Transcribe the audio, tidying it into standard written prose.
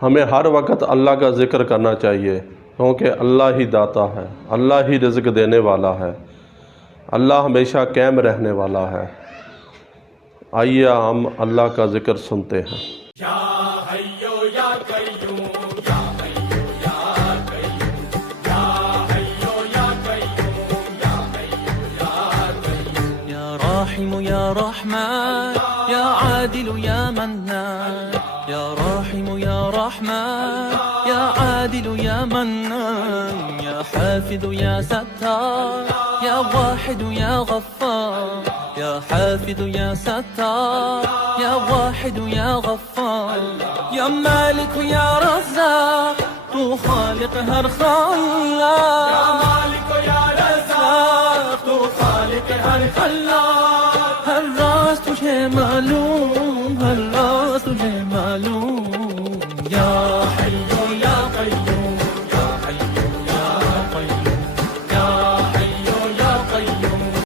हमें हर वक्त अल्लाह का ज़िक्र करना चाहिए, क्योंकि अल्लाह ही दाता है, अल्लाह ही रिज़्क़ देने वाला है, अल्लाह हमेशा कायम रहने वाला है। आइए हम अल्लाह का ज़िक्र सुनते हैं। या हय्यो या कय्यूम, या हय्यो या कय्यूम, या हय्यो या कय्यूम, या हय्यो या कय्यूम। या राहिम या रहमान, या आदिल या मन्नान, या राहिम या रहमान, या आदिल या मन्नान, या हाफिज या सत्तार, या वाहिद या गफ्फार, या हाफिज या सत्तार, या वाहिद या गफ्फार, या मालिक या रज़्ज़ाक़, तू खालिक हर खल्लाक़, या मालिक या रज़्ज़ाक़, तू खालिक हर खल्लाक़। हर राज तुझे मालूम, हर राज तुझे मालूम। या